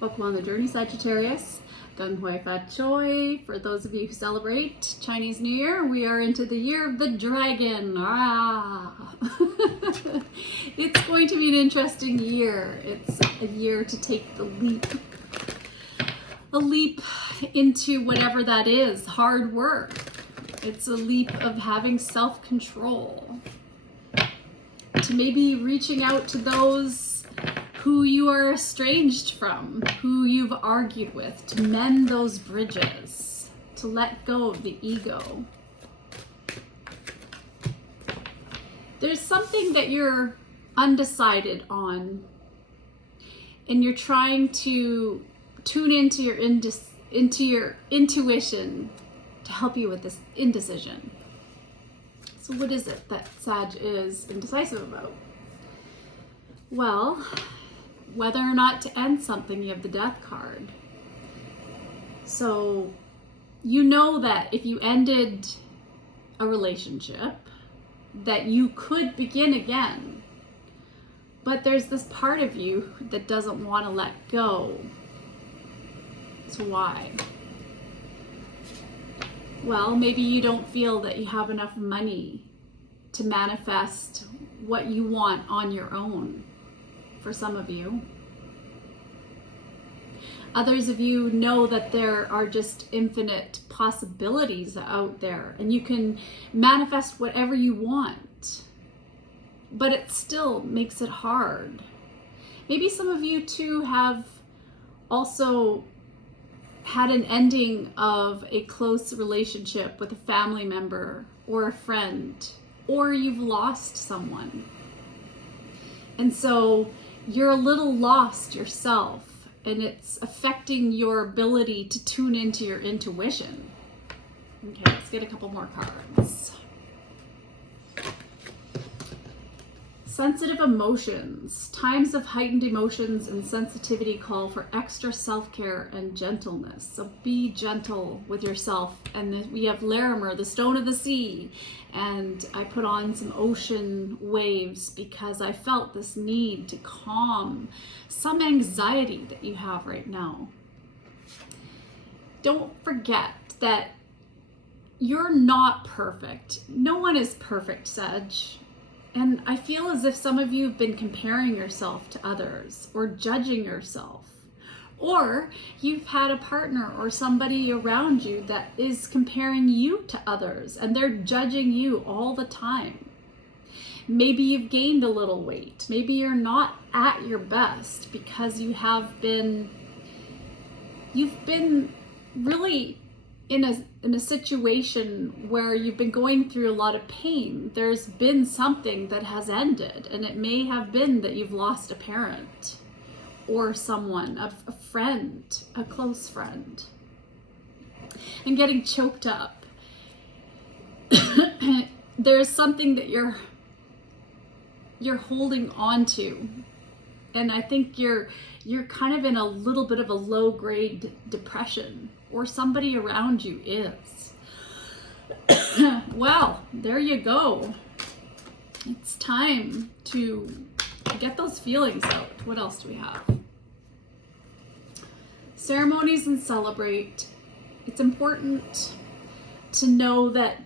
Welcome on the journey, Sagittarius. Gung Hoi Fa Choi. For those of you who celebrate Chinese New Year, we are into the year of the dragon. It's going to be an interesting year. It's a year to take the leap. A leap into whatever that is, hard work. It's a leap of having self-control. To maybe reaching out to those who you are estranged from, who you've argued with, to mend those bridges, to let go of the ego. There's something that you're undecided on, and you're trying to tune into your intuition to help you with this indecision. So what is it that Sag is indecisive about? Well, whether or not to end something, you have the Death card. So you know that if you ended a relationship, that you could begin again. But there's this part of you that doesn't want to let go. So why? Well, maybe you don't feel that you have enough money to manifest what you want on your own. For some of you. Others of you know that there are just infinite possibilities out there and you can manifest whatever you want, but it still makes it hard. Maybe some of you too have also had an ending of a close relationship with a family member or a friend, or you've lost someone. And so you're a little lost yourself, and it's affecting your ability to tune into your intuition. Okay, let's get a couple more cards. Sensitive emotions. Times of heightened emotions and sensitivity call for extra self-care and gentleness. So be gentle with yourself. And we have Larimer, the stone of the sea. And I put on some ocean waves because I felt this need to calm some anxiety that you have right now. Don't forget that you're not perfect. No one is perfect, Sag. And I feel as if some of you have been comparing yourself to others or judging yourself. Or you've had a partner or somebody around you that is comparing you to others and they're judging you all the time. Maybe you've gained a little weight. Maybe you're not at your best because you've been really in a situation where you've been going through a lot of pain. There's been something that has ended, and it may have been that you've lost a parent or someone, a friend, a close friend, and getting choked up. There's something that you're holding on to, and I think you're kind of in a little bit of a low grade depression, or somebody around you is. Well, there you go. It's time to get those feelings out. What else do we have? Ceremonies and celebrate. It's important to know that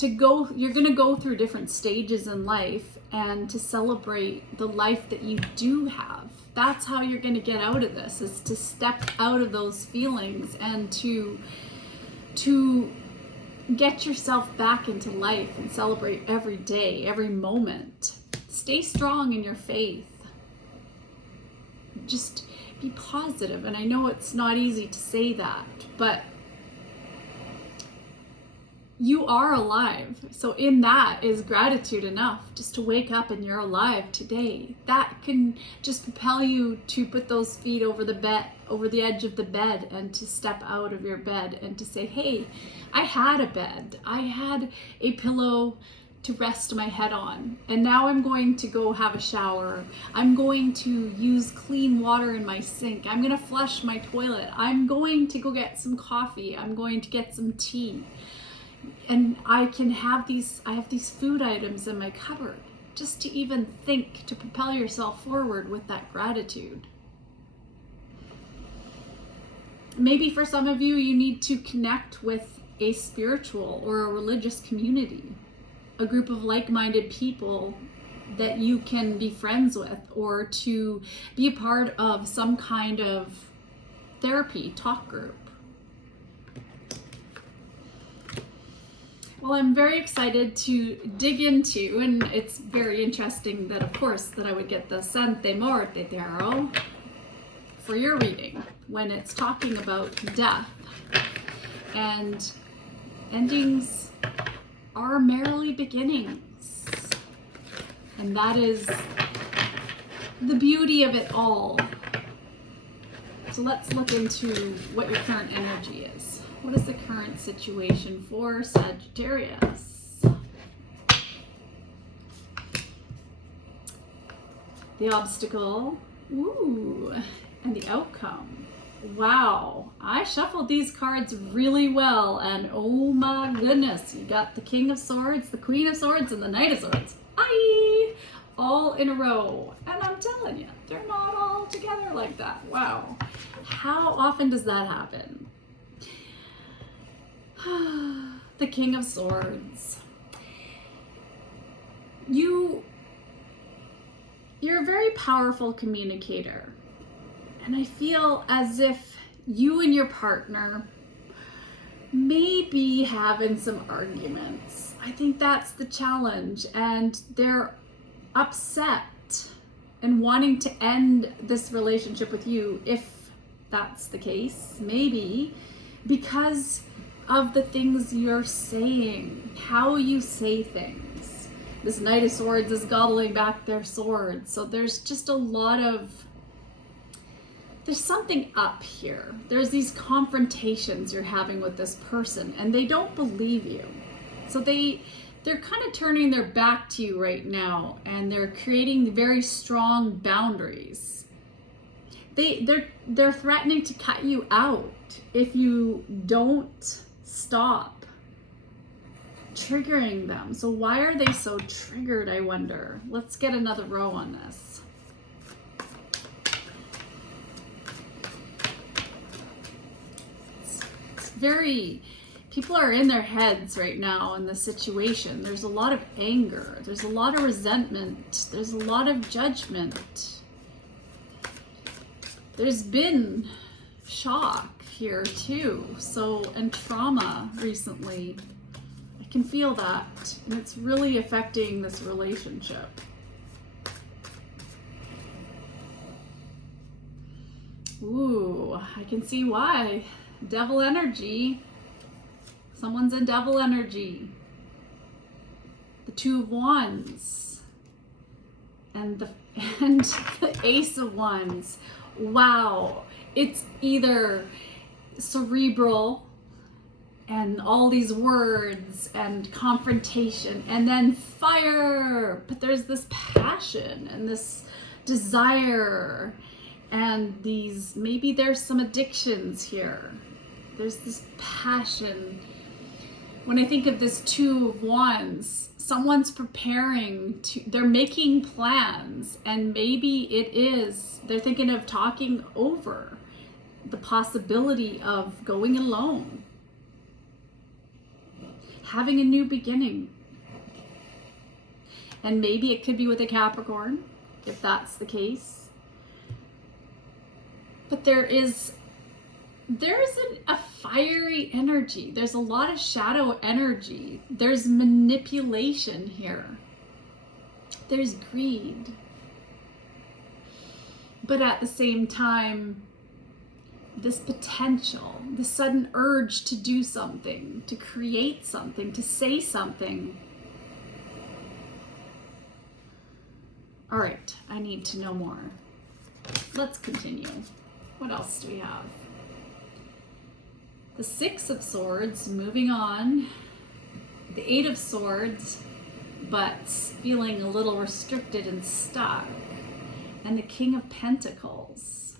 you're going to go through different stages in life, and to celebrate the life that you do have. That's how you're going to get out of this, is to step out of those feelings and to get yourself back into life and celebrate every day, every moment. Stay strong in your faith. Just be positive. And I know it's not easy to say that, but you are alive. So in that is gratitude enough just to wake up and you're alive today. That can just propel you to put those feet over the edge of the bed, and to step out of your bed and to say, hey, I had a bed. I had a pillow to rest my head on. And now I'm going to go have a shower. I'm going to use clean water in my sink. I'm going to flush my toilet. I'm going to go get some coffee. I'm going to get some tea. And I have these food items in my cupboard, just to even think, to propel yourself forward with that gratitude. maybe for some of you, you need to connect with a spiritual or a religious community, a group of like-minded people that you can be friends with, or to be a part of some kind of therapy talk group. Well, I'm very excited to dig into, and it's very interesting that, of course, that I would get the Sante Morte tarot for your reading when it's talking about death. And endings are merely beginnings. And that is the beauty of it all. So let's look into what your current energy is. What is the current situation for Sagittarius? The obstacle, ooh, and the outcome. Wow, I shuffled these cards really well, and oh my goodness, you got the King of Swords, the Queen of Swords, and the Knight of Swords. Aye! All in a row. And I'm telling you, they're not all together like that. Wow. How often does that happen? The King of Swords. You're a very powerful communicator. And I feel as if you and your partner may be having some arguments. I think that's the challenge. And they're upset and wanting to end this relationship with you, if that's the case, maybe because of the things you're saying, how you say things. This Knight of Swords is gobbling back their swords. So there's just a lot of, there's something up here. There's these confrontations you're having with this person, and they don't believe you. So they're kind of turning their back to you right now, and they're creating very strong boundaries. They're threatening to cut you out if you don't stop triggering them. So why are they so triggered, I wonder? Let's get another row on this. It's very, people are in their heads right now in the situation. There's a lot of anger. There's a lot of resentment. There's a lot of judgment. There's been shock here too. So, and trauma recently. I can feel that. And it's really affecting this relationship. Ooh, I can see why. Devil energy. Someone's in devil energy. The Two of Wands. And the Ace of Wands. Wow. It's either cerebral and all these words and confrontation and then fire. But there's this passion and this desire and these, maybe there's some addictions here. There's this passion. When I think of this Two of Wands, someone's preparing to, they're making plans, and maybe it is, they're thinking of talking over the possibility of going alone, having a new beginning. And maybe it could be with a Capricorn, if that's the case. But there's a fiery energy. There's a lot of shadow energy. There's manipulation here. There's greed. But at the same time, this potential, the sudden urge to do something, to create something, to say something. All right, I need to know more. Let's continue. What else do we have? The Six of Swords, moving on. The Eight of Swords, but feeling a little restricted and stuck. And the King of Pentacles.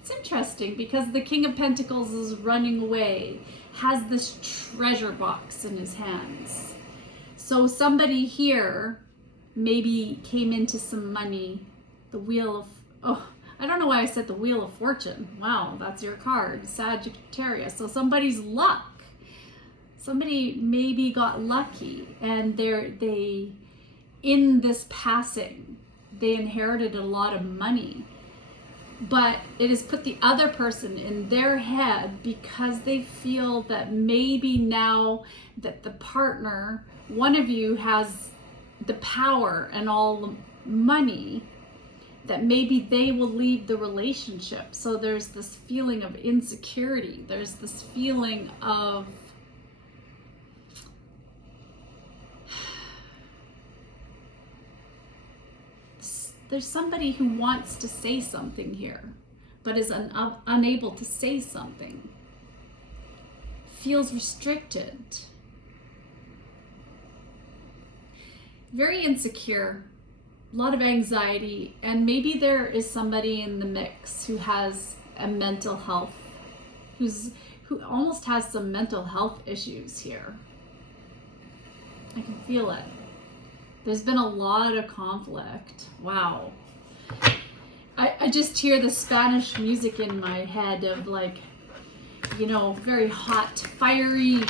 It's interesting because the King of Pentacles is running away, has this treasure box in his hands. So somebody here maybe came into some money. The Wheel of, I don't know why I said the Wheel of Fortune. Wow, that's your card, Sagittarius. So somebody's luck. Somebody maybe got lucky, and they in this passing, they inherited a lot of money. But it has put the other person in their head because they feel that maybe now that the partner, one of you, has the power and all the money, that maybe they will leave the relationship. So there's this feeling of insecurity. There's this feeling of there's somebody who wants to say something here, but is unable to say something. Feels restricted. Very insecure. A lot of anxiety, and maybe there is somebody in the mix who has a mental health, who almost has some mental health issues here. I can feel it. There's been a lot of conflict. Wow. I just hear the Spanish music in my head of, like, you know, very hot, fiery,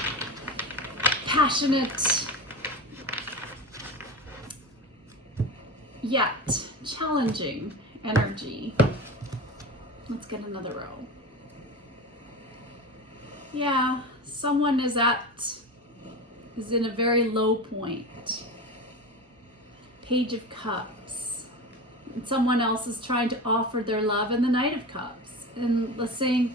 passionate, yet challenging energy. Let's get another row. Yeah, someone is in a very low point. Page of Cups. And someone else is trying to offer their love in the Knight of Cups. And saying,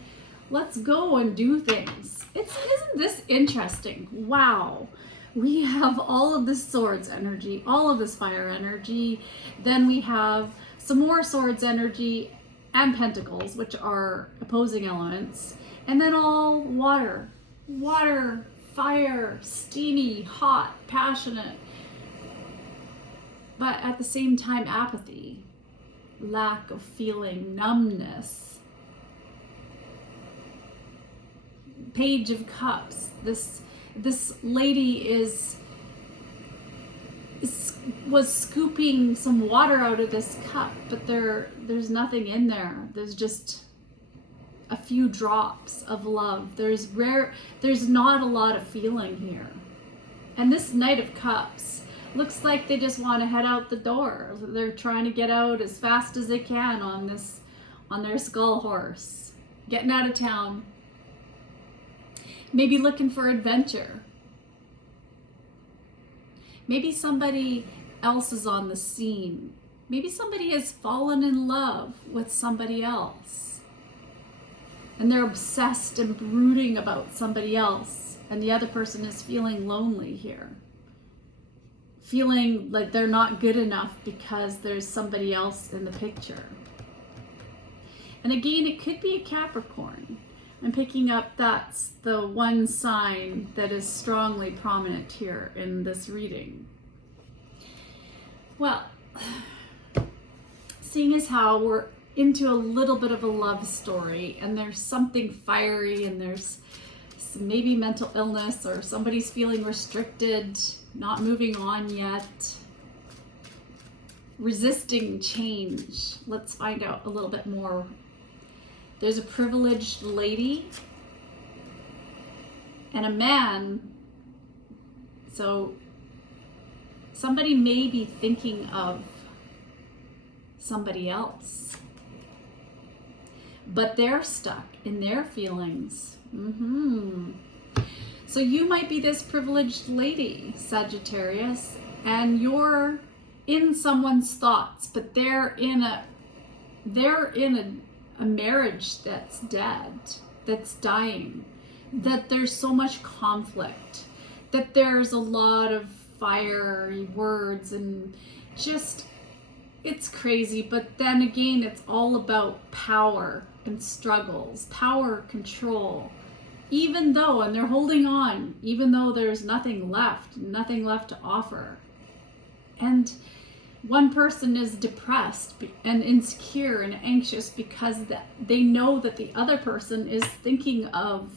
let's go and do things. Isn't this interesting? Wow. We have all of this Swords energy, all of this fire energy. Then we have some more Swords energy and Pentacles, which are opposing elements. And then all water. Water, fire, steamy, hot, passionate. But at the same time, apathy, lack of feeling, numbness. Page of Cups. This lady was scooping some water out of this cup, but there's nothing in there. There's just a few drops of love. There's not a lot of feeling here. And this Knight of Cups looks like they just want to head out the door. They're trying to get out as fast as they can on their skull horse, getting out of town. Maybe looking for adventure. Maybe somebody else is on the scene. Maybe somebody has fallen in love with somebody else. And they're obsessed and brooding about somebody else. And the other person is feeling lonely here. Feeling like they're not good enough because there's somebody else in the picture. And again, it could be a Capricorn. I'm picking up that's the one sign that is strongly prominent here in this reading. Well, seeing as how we're into a little bit of a love story, and there's something fiery, and there's maybe mental illness, or somebody's feeling restricted, not moving on yet, resisting change. Let's find out a little bit more. There's a privileged lady and a man. So somebody may be thinking of somebody else, but they're stuck in their feelings. So you might be this privileged lady, Sagittarius, and you're in someone's thoughts, but they're in a marriage that's dead, that's dying, that there's so much conflict, that there's a lot of fiery words, and just, it's crazy. But then again, it's all about power and struggles, power, control, even though, and they're holding on, even though there's nothing left to offer. And one person is depressed and insecure and anxious because they know that the other person is thinking of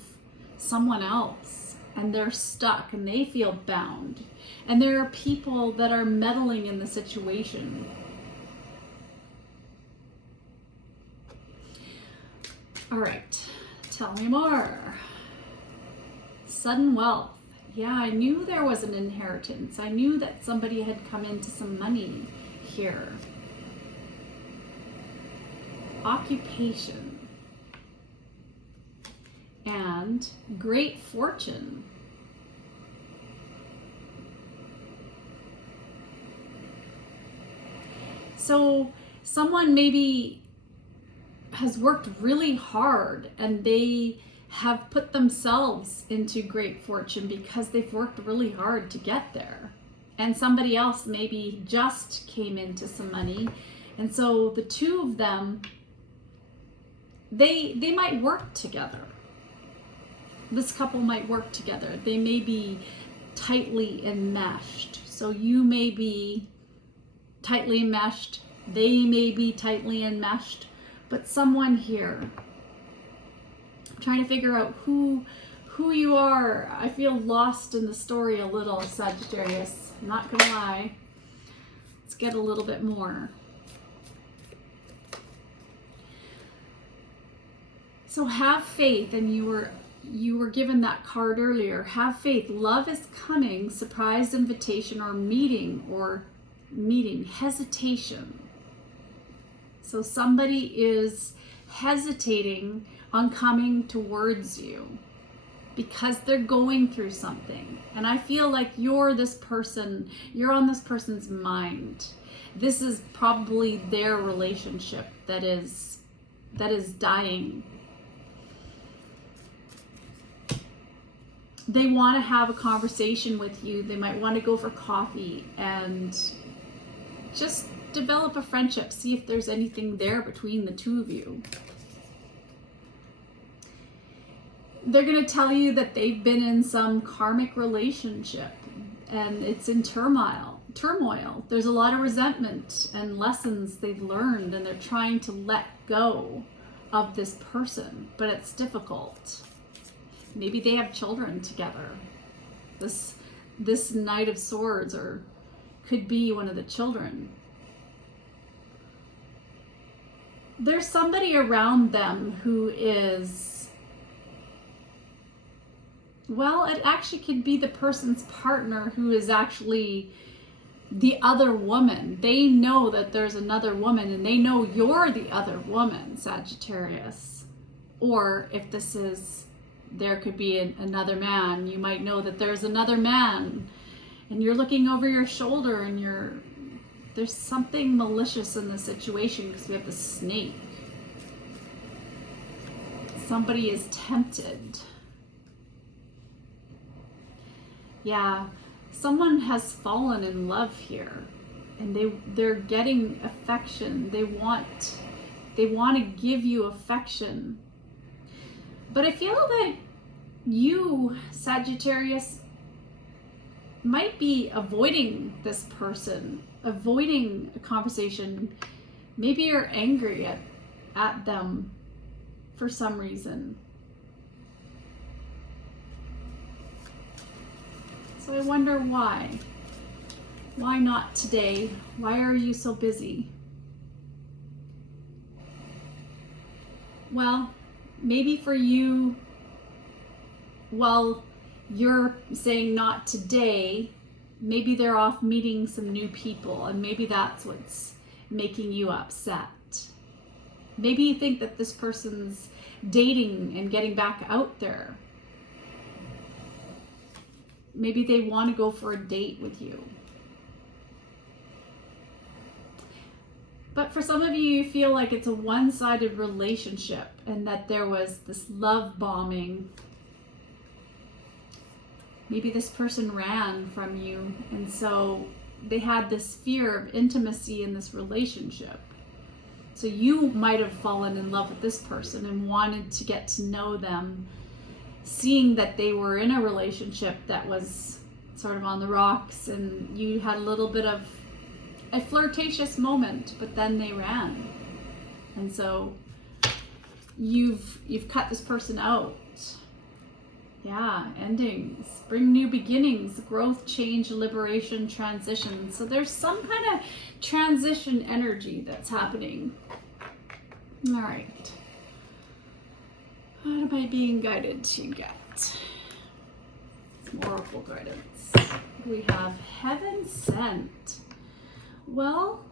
someone else, and they're stuck and they feel bound. And there are people that are meddling in the situation. All right, tell me more. Sudden wealth. Yeah, I knew there was an inheritance. I knew that somebody had come into some money here. Occupation. And great fortune. So someone maybe has worked really hard and they have put themselves into great fortune because they've worked really hard to get there. And somebody else maybe just came into some money. And so the two of them, they might work together. This couple might work together. They may be tightly enmeshed. So you may be tightly enmeshed, they may be tightly enmeshed, but someone here, I'm trying to figure out who you are. I feel lost in the story a little, Sagittarius. I'm not gonna lie. Let's get a little bit more. So have faith, and you were given that card earlier. Have faith. Love is coming. Surprise invitation or meeting. Hesitation. So somebody is hesitating on coming towards you because they're going through something. And I feel like you're this person, you're on this person's mind. This is probably their relationship that is dying. They want to have a conversation with you. They might want to go for coffee and just develop a friendship. See if there's anything there between the two of you. They're going to tell you that they've been in some karmic relationship and it's in turmoil. There's a lot of resentment and lessons they've learned, and they're trying to let go of this person, but it's difficult. Maybe they have children together. This Knight of Swords or could be one of the children. There's somebody around them who is, well, it actually could be the person's partner who is actually the other woman. They know that there's another woman and they know you're the other woman, Sagittarius. Or if this is, there could be another man. You might know that there's another man and you're looking over your shoulder and there's something malicious in the situation because we have the snake. Somebody is tempted. Yeah, someone has fallen in love here and they're getting affection. They want to give you affection. But I feel that you, Sagittarius, might be avoiding this person, avoiding a conversation. Maybe you're angry at them for some reason. So I wonder why. Why not today? Why are you so busy? Well, maybe for you, while you're saying not today, maybe they're off meeting some new people, and maybe that's what's making you upset. Maybe you think that this person's dating and getting back out there. Maybe they want to go for a date with you. But for some of you, you feel like it's a one-sided relationship and that there was this love bombing. Maybe this person ran from you, and so they had this fear of intimacy in this relationship. So you might have fallen in love with this person and wanted to get to know them, seeing that they were in a relationship that was sort of on the rocks, and you had a little bit of a flirtatious moment, but then they ran. And so you've cut this person out. Yeah, endings, bring new beginnings, growth, change, liberation, transition. So there's some kind of transition energy that's happening. All right. What am I being guided to get? Some oracle guidance. We have heaven sent. Well,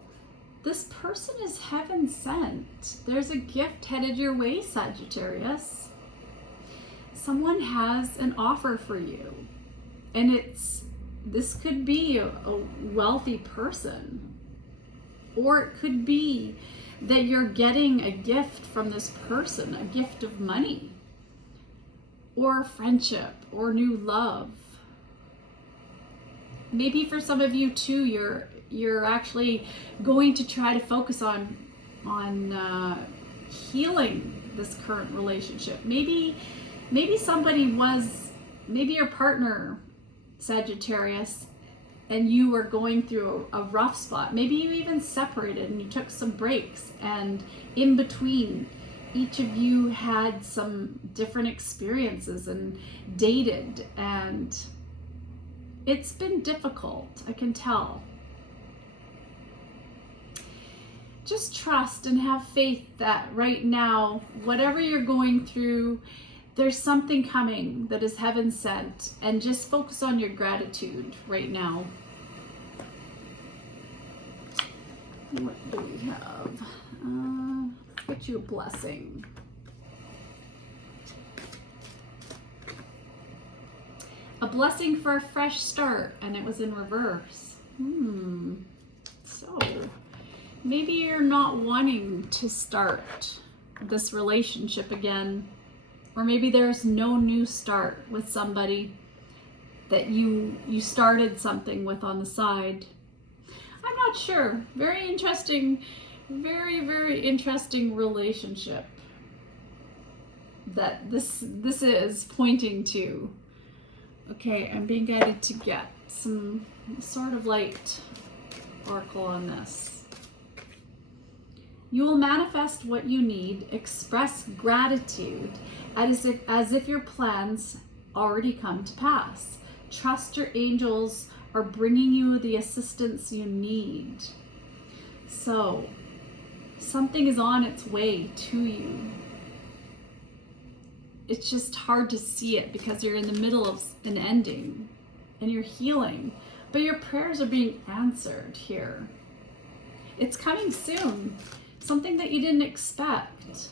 this person is heaven sent. There's a gift headed your way, Sagittarius. Someone has an offer for you. And this could be a wealthy person. Or it could be that you're getting a gift from this person, a gift of money, or friendship, or new love. Maybe for some of you too, you're actually going to try to focus on healing this current relationship. Maybe your partner, Sagittarius, and you were going through a rough spot. Maybe you even separated and you took some breaks, and in between, each of you had some different experiences and dated, and it's been difficult, I can tell. Just trust and have faith that right now, whatever you're going through, there's something coming that is heaven sent, and just focus on your gratitude right now. What do we have? Let's get you a blessing. A blessing for a fresh start, and it was in reverse. So maybe you're not wanting to start this relationship again, or maybe there's no new start with somebody that you started something with on the side. I'm not sure. Very interesting, very interesting relationship that this is pointing to. Okay, I'm being guided to get some sort of light oracle on this. You will manifest what you need. Express gratitude as if your plans already come to pass. Trust your angels are bringing you the assistance you need. So, something is on its way to you. It's just hard to see it because you're in the middle of an ending and you're healing, but your prayers are being answered here. It's coming soon. Something that you didn't expect.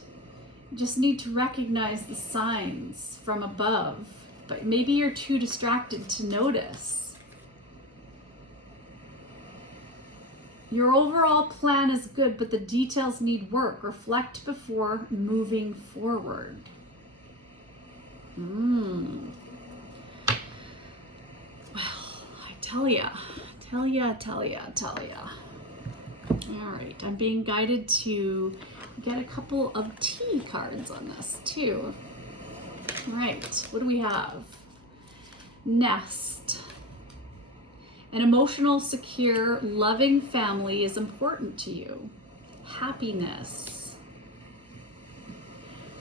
You just need to recognize the signs from above, but maybe you're too distracted to notice. Your overall plan is good, but the details need work. Reflect before moving forward. Well, I tell ya. All right, I'm being guided to get a couple of tea cards on this too. All right, what do we have? Nest. An emotional, secure, loving family is important to you. Happiness.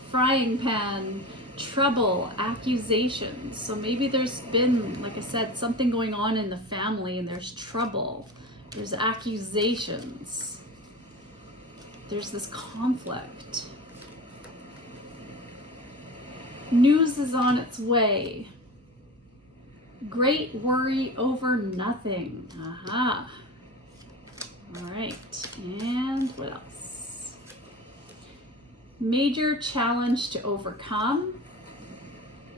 Frying pan, trouble, accusations. So maybe there's been, like I said, something going on in the family and there's trouble. There's accusations. There's this conflict. News is on its way. Great worry over nothing. Aha. All right. And what else? Major challenge to overcome.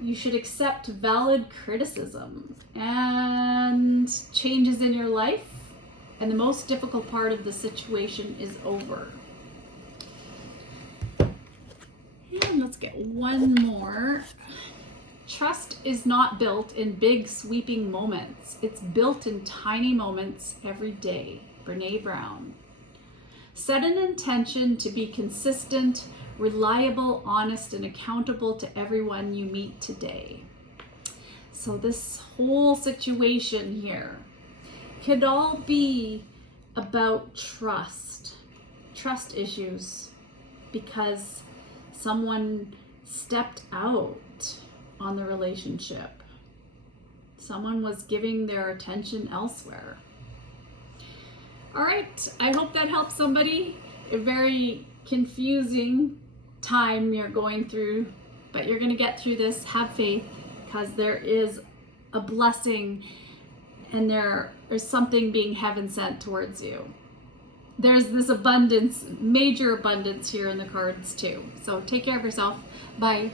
You should accept valid criticism and changes in your life. And the most difficult part of the situation is over. And let's get one more. Trust is not built in big sweeping moments. It's built in tiny moments every day. Brene Brown. Set an intention to be consistent, reliable, honest, and accountable to everyone you meet today. So this whole situation here could all be about trust issues, because someone stepped out on the relationship. Someone was giving their attention elsewhere. All right, I hope that helps somebody. A very confusing time you're going through But you're going to get through this. Have faith, because there is a blessing and there is something being heaven sent towards you. There's this abundance, major abundance here in the cards too. So take care of yourself. Bye.